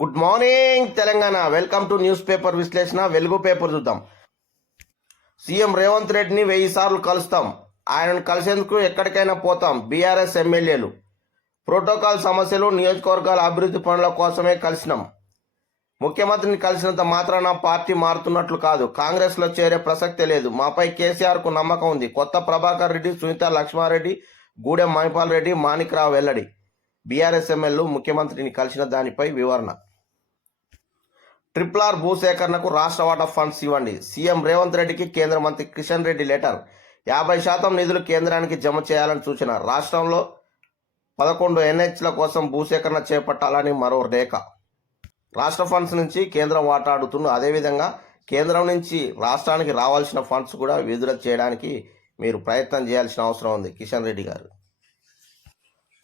Good morning Telangana. Welcome to newspaper విశ్లేషణ. Velugu paper చూద్దాం. CM Revanth రెడ్డిని వెయ్యి సార్లు కలుస్తాం. ఆయనను కలిసేందుకు ఎక్కడికైనా పోతాం. బీఆర్ఎస్ ఎమ్మెల్యేలు. ప్రోటోకాల్ సమస్యలు నియోజకవర్గాల అభివృద్ధి పనుల కోసమే కలిసినాం. ముఖ్యమంత్రిని కలిసినంత మాత్రాన పార్టీ మారుతున్నట్లు కాదు. కాంగ్రెస్లో చేరే ప్రసక్తే లేదు. మాపై కేసీఆర్కు నమ్మకం ఉంది. కొత్త ప్రభాకర్ రెడ్డి సునీత లక్ష్మారెడ్డి గూడెం మహిపాల్ రెడ్డి మాణిక్రావు వెల్లడి. బీఆర్ఎస్ ఎమ్మెల్యే ముఖ్యమంత్రిని కలిసిన దానిపై వివరణ. ట్రిపుల్ ఆర్ భూసేకరణకు రాష్ట్ర వాటా ఫండ్స్ ఇవ్వండి. సీఎం రేవంత్ రెడ్డికి కేంద్ర మంత్రి కిషన్ రెడ్డి లెటర్. యాభై శాతం నిధులు కేంద్రానికి జమ చేయాలని సూచన. రాష్ట్రంలో పదకొండు ఎన్హెచ్ల కోసం భూసేకరణ చేపట్టాలని మరో రేఖ. రాష్ట్ర ఫండ్స్ నుంచి కేంద్రం వాటాడుతున్న అదేవిధంగా కేంద్రం నుంచి రాష్ట్రానికి రావాల్సిన ఫండ్స్ కూడా విడుదల చేయడానికి మీరు ప్రయత్నం చేయాల్సిన అవసరం ఉంది. కిషన్ రెడ్డి గారు.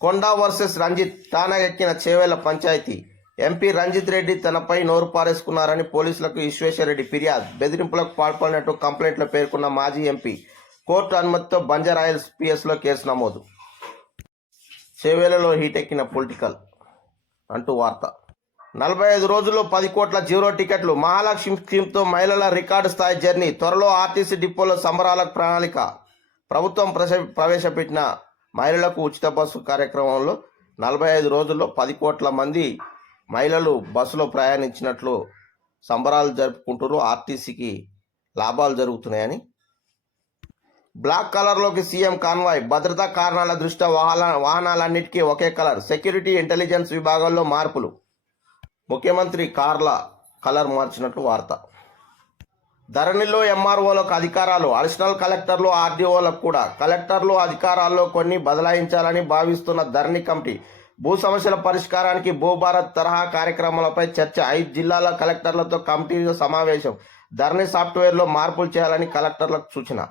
కొండా వర్సెస్ రంజిత్ తానా ఎక్కిన చేవేళ్ళ పంచాయతీ. ఎంపీ రంజిత్ రెడ్డి తనపై నోరు పారేసుకున్నారని పోలీసులకు విశ్వేశ్వరరెడ్డి ఫిర్యాదు. బెదిరింపులకు పాల్పడినట్టు కంప్లైంట్లో పేర్కొన్న మాజీ ఎంపీ కోర్టు అనుమతితో బంజారాయల్స్ పిఎస్లో కేసు నమోదు. చేవేళ్ళలో హీటెక్కిన పొలిటికల్ అంటూ వార్త. నలభై ఐదు రోజుల్లో పది కోట్ల జీరో టికెట్లు మహాలక్ష్మి స్కీమ్తో మహిళల రికార్డు స్థాయి జర్నీ. త్వరలో ఆర్టీసీ డిపోలో సంబరాల ప్రణాళిక. ప్రభుత్వం ప్రస- ప్రవేశపెట్టిన మహిళలకు ఉచిత బస్సు కార్యక్రమంలో నలభై ఐదు రోజుల్లో పది కోట్ల మంది మహిళలు బస్సులో ప్రయాణించినట్లు సంబరాలు జరుపుకుంటారు ఆర్టీసీకి లాభాలు జరుగుతున్నాయని. బ్లాక్ కలర్లోకి సీఎం కాన్వాయ్. భద్రతా కారణాల దృష్ట్యా వాహన వాహనాలన్నిటికీ ఒకే కలర్. సెక్యూరిటీ ఇంటెలిజెన్స్ విభాగాల్లో మార్పులు. ముఖ్యమంత్రి కార్ల కలర్ మార్చినట్లు వార్త. ధరణిలో ఎంఆర్ఓలకు అధికారాలు అడిషనల్ కలెక్టర్లు ఆర్డీఓలకు కూడా. కలెక్టర్లు అధికారాల్లో కొన్ని బదలాయించాలని భావిస్తున్న ధరణి కమిటీ భూ సమస్యల పరిష్కారానికి భూభారత్ తరహా కార్యక్రమాలపై చర్చ. ఐదు జిల్లాల కలెక్టర్లతో కమిటీ సమావేశం. ధరణి సాఫ్ట్వేర్లో మార్పులు చేయాలని కలెక్టర్లకు సూచన.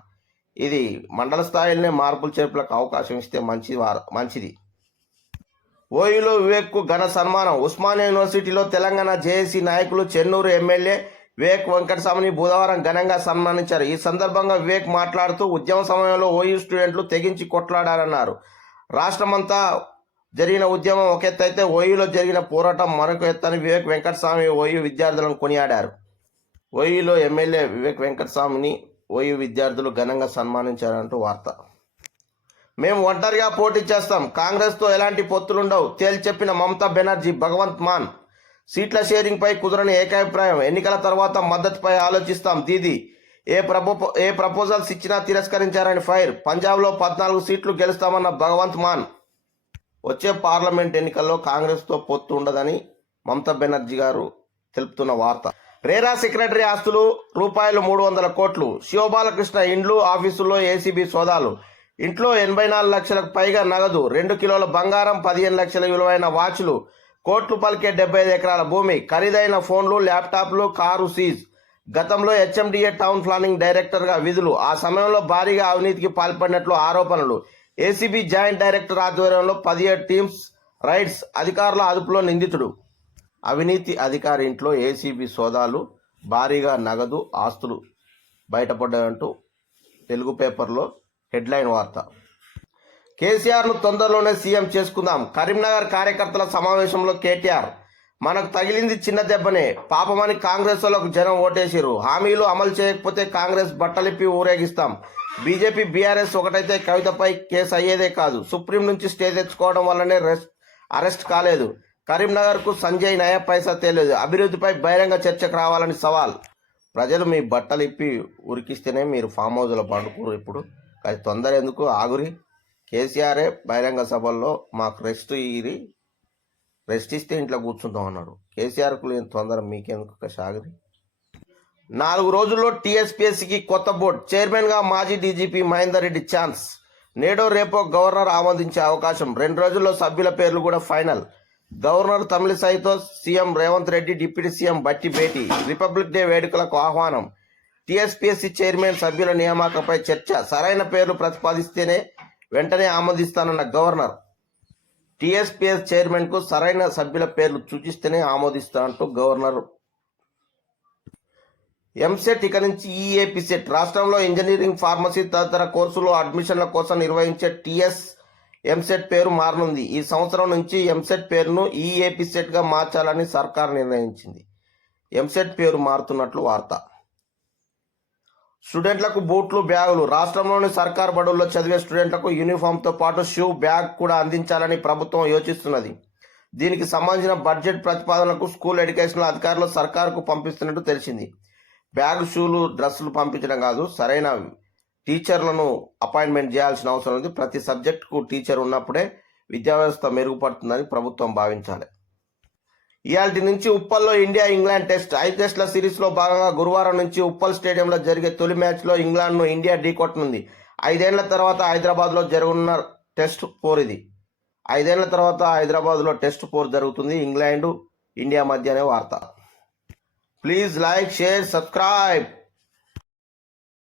ఇది మండల స్థాయిలోనే మార్పులు చేర్పులకు అవకాశం ఇస్తే మంచి మంచిది. ఓయూలో వివేక్కు ఘన సన్మానం. ఉస్మానియా యూనివర్సిటీలో తెలంగాణ జేఏసీ నాయకులు చెన్నూరు ఎమ్మెల్యే వివేక్ వెంకటస్వామిని బుధవారం ఘనంగా సన్మానించారు. ఈ సందర్భంగా వివేక్ మాట్లాడుతూ ఉద్యమ సమయంలో ఓయూ స్టూడెంట్లు తెగించి కొట్లాడారన్నారు రాష్ట్రమంతా జరిగిన ఉద్యమం ఒక ఎత్తు అయితే ఓయూలో జరిగిన పోరాటం మరొక ఎత్తని వివేక్ వెంకటస్వామి ఓయూ విద్యార్థులను కొనియాడారు. ఓయూలో ఎమ్మెల్యే వివేక్ వెంకటస్వామిని ఓయూ విద్యార్థులు ఘనంగా సన్మానించారంటూ వార్త. మేము ఒంటరిగా పోటీ చేస్తాం. కాంగ్రెస్తో ఎలాంటి పొత్తులుండవు. తేల్చెప్పిన మమతా బెనర్జీ భగవంత్ మాన్ సీట్ల షేరింగ్ పై కుదరని ఏకాభిప్రాయం. ఎన్నికల తర్వాత మద్దతుపై ఆలోచిస్తాం దీది. ఏ ప్రపో ఏ ప్రపోజల్స్ ఇచ్చినా తిరస్కరించారని ఫైర్. పంజాబ్లో పద్నాలుగు సీట్లు గెలుస్తామన్న భగవంత్ మాన్. వచ్చే పార్లమెంట్ ఎన్నికల్లో కాంగ్రెస్తో పొత్తు ఉండదని మమతా బెనర్జీ గారు తెలుపుతున్న వార్త. రేరా సెక్రటరీ ఆస్తులు రూపాయలు మూడు వందల కోట్లు. శివబాలకృష్ణ ఇండ్లు ఆఫీసుల్లో ఏసీబీ సోదాలు. ఇంట్లో ఎనభై నాలుగు లక్షలకు పైగా నగదు రెండు కిలోల బంగారం పదిహేను లక్షల విలువైన వాచ్లు. కోట్లు పలికే డెబ్బై ఐదు ఎకరాల భూమి ఖరీదైన ఫోన్లు ల్యాప్టాప్లు కారు సీజ్. గతంలో హెచ్ఎండిఏ టౌన్ ప్లానింగ్ డైరెక్టర్గా విధులు. ఆ సమయంలో భారీగా అవినీతికి పాల్పడినట్లు ఆరోపణలు. ఏసీబీ జాయింట్ డైరెక్టర్ ఆధ్వర్యంలో పదిహేడు టీమ్స్ రైడ్స్ అధికారుల అదుపులో నిందితుడు. అవినీతి అధికారి ఇంట్లో ఏసీబీ సోదాలు భారీగా నగదు ఆస్తులు బయటపడ్డాయంటూ తెలుగు పేపర్లో హెడ్లైన్ వార్త. కేసీఆర్ను తొందరలోనే సీఎం చేసుకుందాం. కరీంనగర్ కార్యకర్తల సమావేశంలో కేటీఆర్. మనకు తగిలింది చిన్న దెబ్బనే. పాపమని కాంగ్రెస్ వాళ్ళకు జనం ఓటేసిరు హామీలు అమలు చేయకపోతే కాంగ్రెస్ బట్టలిప్పి ఊరేగిస్తాం. బీజేపీ బీఆర్ఎస్ ఒకటైతే కవితపై కేసు అయ్యేదే కాదు. సుప్రీం నుంచి స్టే తెచ్చుకోవడం వల్లనే రెస్ట్ అరెస్ట్ కాలేదు. కరీంనగర్కు సంజయ్ నయ పైసా తేలేదు. అభివృద్ధిపై బహిరంగ చర్చకు రావాలని సవాల్. ప్రజలు మీ బట్టలిప్పి ఉరికిస్తేనే మీరు ఫామ్ హౌస్లో పండుకోరు ఇప్పుడు. అది తొందర ఎందుకు? ఆగురి. కేసీఆరే బహిరంగ సభల్లో మాకు రెస్ట్ ఇరి రెస్ట్ ఇస్తే ఇంట్లో కూర్చుంటాం అన్నాడు. కేసీఆర్కు లేని తొందర మీకెందుకు సాగరి? నాలుగు రోజుల్లో టీఎస్పీఎస్సీకి కొత్త బోర్డు చైర్మన్గా మాజీ డీజీపీ మహేందర్ రెడ్డి ఛాన్స్. నేడో రేపో గవర్నర్ ఆమోదించే అవకాశం. రెండు రోజుల్లో సభ్యుల పేర్లు కూడా final. Governor తమిళిసైతో CM Revanth Reddy deputy CM Bhatti భేటీ. రిపబ్లిక్ డే వేడుకలకు ఆహ్వానం. టీఎస్పీఎస్సీ చైర్మన్ సభ్యుల నియామకంపై చర్చ. సరైన పేర్లు ప్రతిపాదిస్తేనే వెంటనే ఆమోదిస్తానన్న గవర్నర్. టీఎస్పీఎస్ చైర్మన్కు సరైన సభ్యుల పేర్లు సూచిస్తేనే ఆమోదిస్తానంటూ గవర్నర్. ఎంసెట్ ఇక నుంచి ఈఏపీ సెట్. రాష్ట్రంలో ఇంజనీరింగ్ ఫార్మసీ తదితర కోర్సులు అడ్మిషన్ల కోసం నిర్వహించే టీఎస్ ఎంసెట్ పేరు మారనుంది. ఈ సంవత్సరం నుంచి ఎంసెట్ పేరును ఈఏపీ సెట్గా మార్చాలని సర్కార్ నిర్ణయించింది. ఎంసెట్ పేరు మారుతున్నట్లు వార్త. స్టూడెంట్లకు బూట్లు బ్యాగులు. రాష్ట్రంలోని సర్కార్ బడుల్లో చదివే స్టూడెంట్లకు యూనిఫామ్తో పాటు షూ బ్యాగ్ కూడా అందించాలని ప్రభుత్వం యోచిస్తున్నది. దీనికి సంబంధించిన బడ్జెట్ ప్రతిపాదనలకు స్కూల్ ఎడ్యుకేషనల్ అధికారులు సర్కార్కు పంపిస్తున్నట్టు తెలిసింది. బ్యాగ్ షూలు డ్రెస్సులు పంపించడం కాదు సరైన టీచర్లను అపాయింట్మెంట్ చేయాల్సిన అవసరం ఉంది. ప్రతి సబ్జెక్టుకు టీచర్ ఉన్నప్పుడే విద్యా వ్యవస్థ మెరుగుపడుతుందని ప్రభుత్వం భావించాలి. ఇవాటి నుంచి ఉప్పల్లో ఇండియా ఇంగ్లాండ్ టెస్ట్. ఐదు టెస్టుల సిరీస్లో భాగంగా గురువారం నుంచి ఉప్పల్ స్టేడియంలో జరిగే తొలి మ్యాచ్లో ఇంగ్లాండ్ను ఇండియా ఢీకొట్టనుంది ఐదేళ్ళ తర్వాత హైదరాబాద్లో జరుగున్న టెస్ట్ పోర్ ఇది. ఐదేళ్ళ తర్వాత హైదరాబాద్లో టెస్ట్ పోర్ జరుగుతుంది. ఇంగ్లాండ్ ఇండియా మధ్య అనే వార్త. Please like share subscribe.